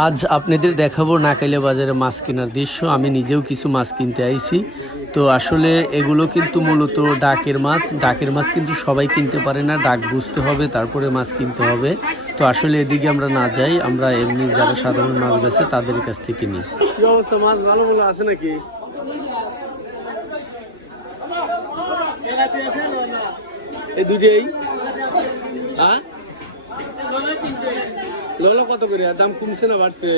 আজ আপনাদের দেখাবো নাকাইলে বাজারে মাছ কেনার দৃশ্য। আমি নিজেও কিছু মাছ কিনতে আইছি। তো আসলে এগুলো কিন্তু মূলত ডাকের মাছ কিন্তু সবাই কিনতে পারে না, ডাক বুঝতে হবে তারপরে মাছ কিনতে হবে। তো আসলে এদিকে আমরা না যাই, আমরা এমনি যারা সাধারণ মাছ বেছে তাদের কাছ থেকে নিই। কি অবস্থা, মাছ ভালো ভালো আছে নাকি? এই দুটোই হ্যাঁ, লোলা কত করে? দাম কমছে না বাড়ছে?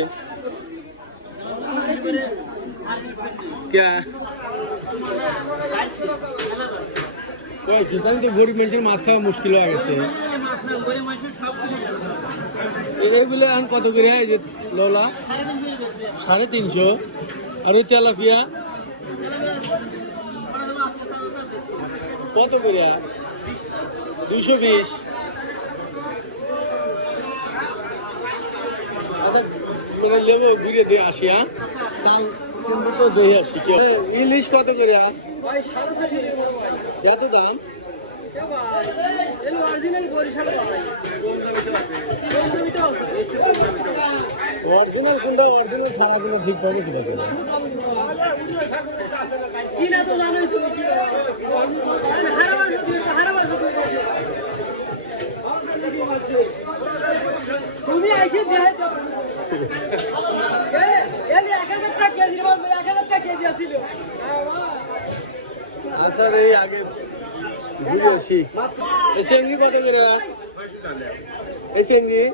গরিব মানুষের মাছ খাওয়া মুশকিল হয়ে গেছে। এইগুলো এখন কত করে? এই যে লোলা 350, আর ওই তেলাপিয়া কত করে? 220। লেবো ঘুরে দিয়ে আসি। হ্যাঁ, তো দই আসি। ইলিশ কত করে? এত দাম? অরিজিনাল কোনটা? অরিজিনাল ছাড়া কোনো ঠিক পাবে কিনা? তুমি আইসে আচ্ছা, এই আগে ঘুরে আসি। এই চেঙ্গি কত করে? এই চেঙ্গি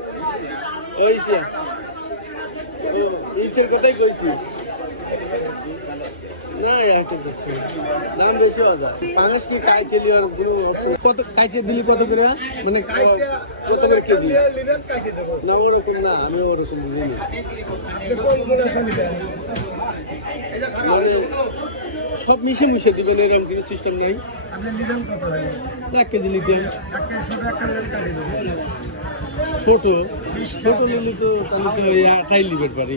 ওইছে ইসের কথাই কইছি না, এত করছে দাম বেশি হয়ে যায়। পাঙাশ কি কাইতে লিওর কত কাইতে দিলি কত করে? মানে কত করে কেজি? না ওরকম না, আমি ওরকম বুঝি না। মানে সব মিশে মিশে দিবেন, এরকম কিছু সিস্টেম নাই। 1 কেজি নিতেন ছোট ছোট নিলে তো তাহলে তো এটাই লিবেন পারি।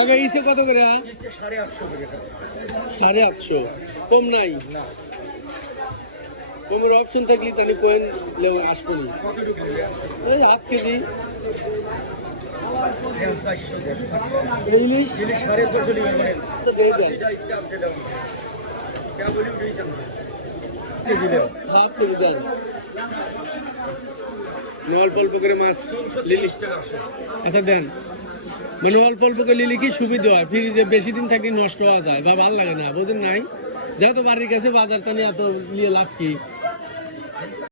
আগে ইসে কত করে? 850। কম নাই? কমের অপশন থাকলে তাহলে কোয়েন আসবো না। ওই 1/2 কেজি ইলিশ 1/2 কেজি দেন। অল্প অল্প করে মাছ লিলি। আচ্ছা দেন, মানে অল্প অল্প করে লিলি কি সুবিধা হয়? ফ্রিজে বেশি দিন থাকলে নষ্ট হওয়া যায় বা ভালো লাগে না, বোঝেন নাই? যেহেতু বাড়ির কাছে বাজার টানে এত নিয়ে লাভ কি?